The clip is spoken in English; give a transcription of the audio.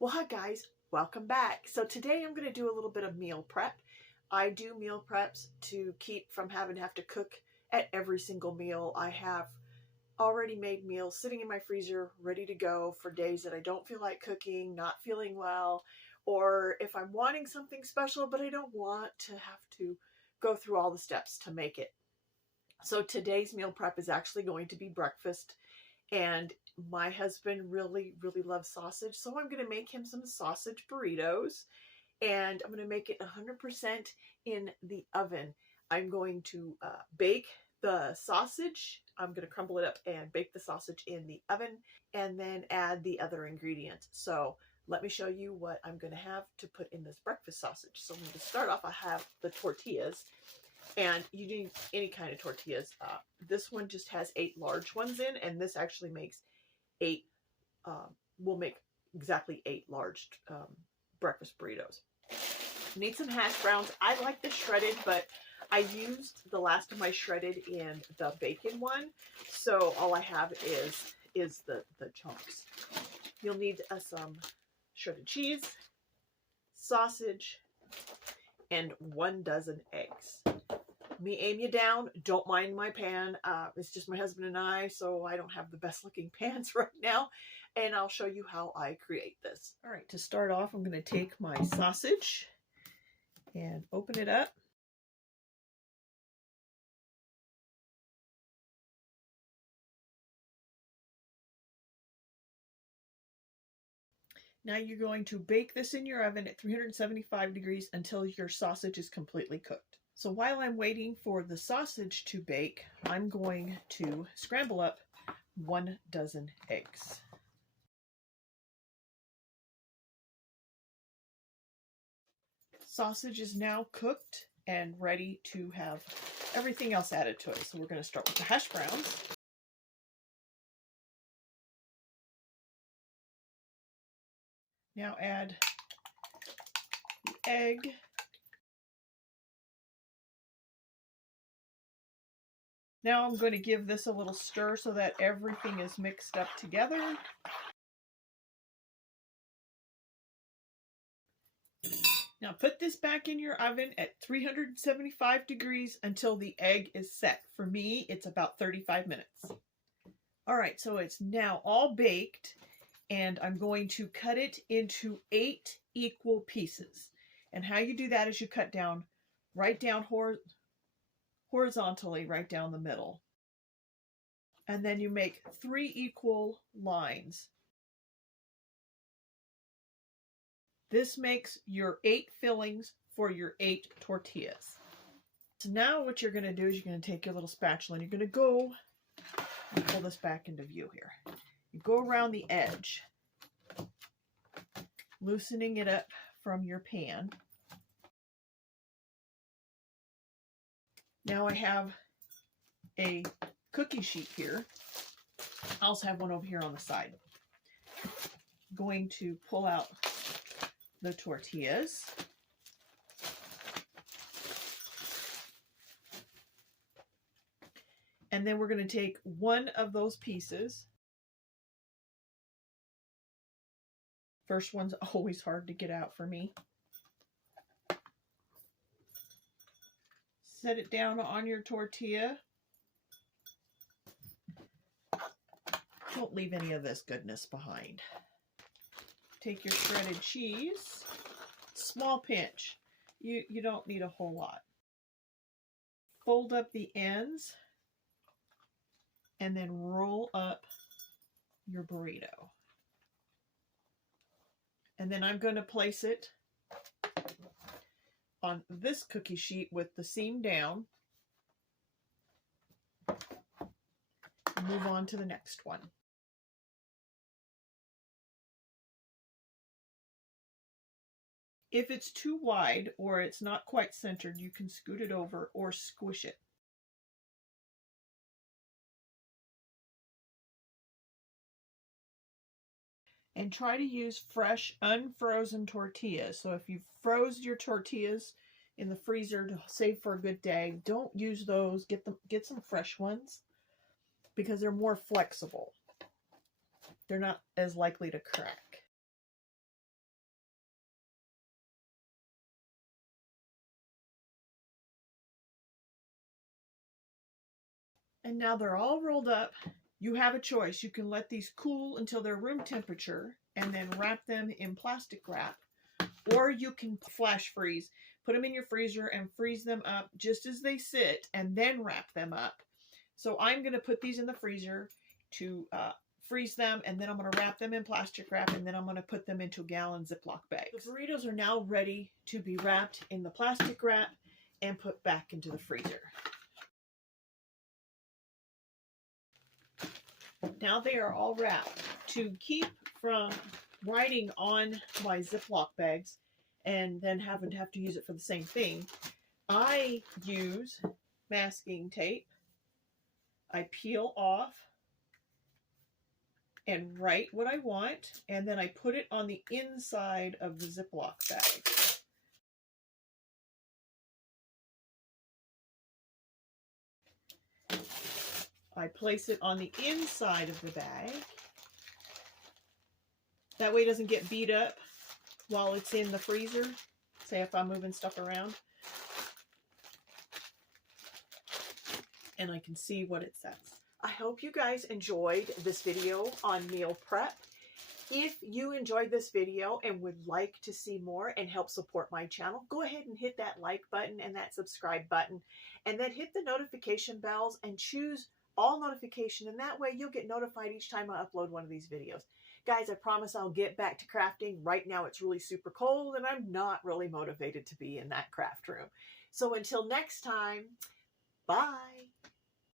Well, hi guys, welcome back. So today I'm going to do a little bit of meal prep. I do meal preps to keep from having to have to cook at every single meal. I have already made meals sitting in my freezer ready to go for days that I don't feel like cooking, not feeling well, or if I'm wanting something special but I don't want to have to go through all the steps to make it. So today's meal prep is actually going to be breakfast. And my husband really loves sausage, so I'm going to make him some sausage burritos, and I'm going to make it 100% in the oven. I'm going to bake the sausage. I'm going to crumble it up and bake the sausage in the oven, and then add the other ingredients. So let me show you what I'm going to have to put in this breakfast sausage. So to start off, I have the tortillas. And you need any kind of tortillas. This one just has 8 large ones in, and this actually makes 8, will make exactly 8 large breakfast burritos. Need some hash browns. I like the shredded, but I used the last of my shredded in the bacon one, so all I have is the chunks. You'll need some shredded cheese, sausage, and 1 dozen eggs. Me aim you down, don't mind my pan. It's just my husband and I, so I don't have the best looking pans right now. And I'll show you how I create this. All right, to start off, I'm going to take my sausage and open it up. Now you're going to bake this in your oven at 375 degrees until your sausage is completely cooked. So while I'm waiting for the sausage to bake, I'm going to scramble up 1 dozen eggs. Sausage is now cooked and ready to have everything else added to it. So we're going to start with the hash browns. Now add the egg. Now I'm going to give this a little stir so that everything is mixed up together. Now put this back in your oven at 375 degrees until the egg is set. For me, it's about 35 minutes. All right, so it's now all baked, and I'm going to cut it into 8 equal pieces. And how you do that is you cut down, right down horizontally, right down the middle. And then you make 3 equal lines. This makes your 8 fillings for your 8 tortillas. So now what you're going to do is you're going to take your little spatula and you're going to go and pull this back into view here. You go around the edge, loosening it up from your pan. Now I have a cookie sheet here. I also have one over here on the side. Going to pull out the tortillas. And then we're going to take one of those pieces. First one's always hard to get out for me. Set it down on your tortilla. Don't leave any of this goodness behind. Take your shredded cheese. Small pinch. You don't need a whole lot. Fold up the ends and then roll up your burrito. And then I'm going to place it on this cookie sheet with the seam down. Move on to the next one. If it's too wide or it's not quite centered, you can scoot it over or squish it. And try to use fresh, unfrozen tortillas. So if you froze your tortillas in the freezer to save for a good day, don't use those. Get some fresh ones because they're more flexible. They're not as likely to crack. And now they're all rolled up. You have a choice. You can let these cool until they're room temperature and then wrap them in plastic wrap. Or you can flash freeze. Put them in your freezer and freeze them up just as they sit and then wrap them up. So I'm going to put these in the freezer to freeze them, and then I'm going to wrap them in plastic wrap, and then I'm going to put them into gallon Ziploc bags. The burritos are now ready to be wrapped in the plastic wrap and put back into the freezer. Now they are all wrapped. To keep from writing on my Ziploc bags and then having to have to use it for the same thing, I use masking tape. I peel off and write what I want, and then I put it on the inside of the Ziploc bag. I place it on the inside of the bag. That way it doesn't get beat up while it's in the freezer, say if I'm moving stuff around. And I can see what it says. I hope you guys enjoyed this video on meal prep. If you enjoyed this video and would like to see more and help support my channel, go ahead and hit that like button and that subscribe button, and then hit the notification bells and choose all notification, and that way you'll get notified each time I upload one of these videos. Guys, I promise I'll get back to crafting. Right now it's really super cold and I'm not really motivated to be in that craft room. So until next time, bye.